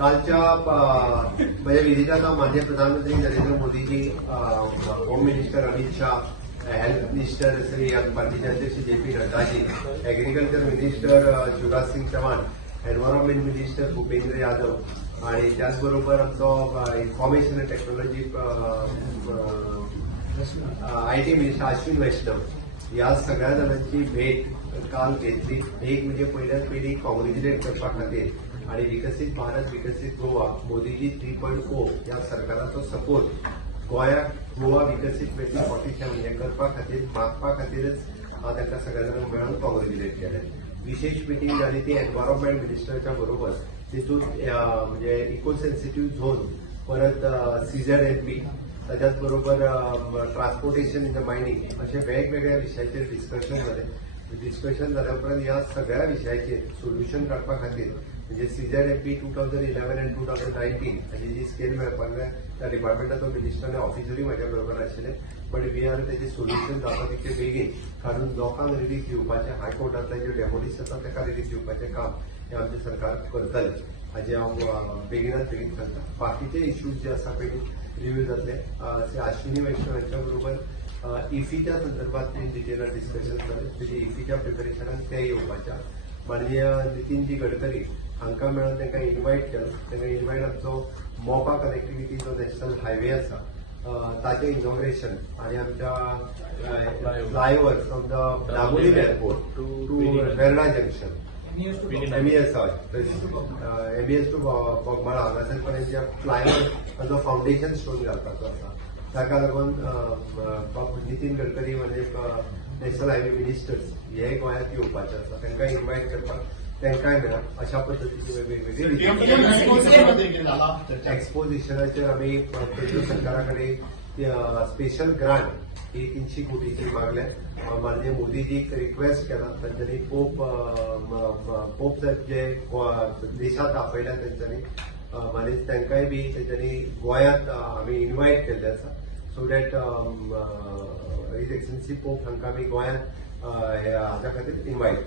कालच्या म्हणजे विधीचा माननीय प्रधानमंत्री Narendra Modiji, home minister Amit Shah, health minister Shri पार्टीचे अध्यक्ष J P. Naddaji, agriculture minister Shivraj Singh Chouhan, environment minister Bhupender Yadav आणि त्याचबरोबर आमचो information and technology IT minister Ashwini Vaishnaw या सगळ्या जणांची भेट काल घेतली. एक म्हणजे पहिल्याच पहिली कॉंग्रॅच्युलेट करपा खातीर आणि विकसित भारत विकसित गोवा मोदीजी 3.0 या सरकाराचो सपोर्ट गोंयाक गोवा विकसित 2047 हे करपा खातीर मागपा खातीरच तांकां सगळ्या जाणांक मेळून कॉंग्रॅच्युलेट केले. विशेष मिटींग जाली ती एन्व्हायरमेंट मिनिस्टरच्या बरोबर. तितून म्हणजे इको सेन्सिटिव्ह झोन, परत CZLP, त्याच्याच बरोबर ट्रान्सपोर्टेशन इन द मायनिंग असे वेगवेगळ्या विशयाचेर डिस्कशन जाले. डिस्कशन जाल्या उपरांत ह्या सगळ्या विशयाचेर सोल्युशन काडपा खातीर म्हणजे CZLP 2011 आणि 2019 हाची जी स्केल मेळपाक जाय त्या डिपार्टमेंटाचो मिनिस्टर ऑफिसरूय म्हाज्या बरोबर आशिल्ले. बट वी आर तेजे सोल्युशन जाता तितके बेगीन काडून लोकांक रिलीफ दिवपाचें, हायकोर्टांतले जे डेमोलिश जाता ताका रिलीफ दिवपाचें काम हे आमचे सरकार करतले हाचे हांव बेगिनात बेगीन सांगता. बाकीचे इश्यूज जे आसा पळय रिव्यू जातले. अश्विनी वैष्णव यांच्या बरोबर इफीच्या संदर्भात डिटेल डिस्कशन जाले. तेजे इफीच्या प्रिपरेशनाक ते येवपाच्या. माननीय नितीनजी गडकरी हांकां मेळून तांकां इन्वायट केलो. तांकां इन्वायट आमचो मोपा कनेक्टिव्हिटी जो नॅशनल हायवे आसा ताचें इनॉग्रेशन आणि आमच्या flyover from the Dabolim airport to Verna junction MES to Bogmalo हांगासर पर्यंत जे फ्लायओव्हर फाउंडेशन स्टोन घालपाचो आसा ताका लागून नितीन गडकरी म्हणजे नॅशनल हायवे मिनिस्टर्स हे गोंयांत येवपाचे आसा. तांकां इन्वायट करपाक तांकांय मेळा. अशा पद्दतीची वेगवेगळी एक्सपोजिशनाचेर आमी केंद्र सरकारा कडेन स्पेशल ग्रांट ही 300 कोटीची मागल्या. माननीय मोदीजीक रिक्वेस्ट केला. तांच्यांनी पोप जे देशांत आपयल्या तांच्यांनी मागीर तांकांय बी तांच्यांनी गोंयांत आमी इन्वायट केल्ले आसा. So that his excellency pope हांकां आमी गोंयांत हाच्या खातीर इन्वायट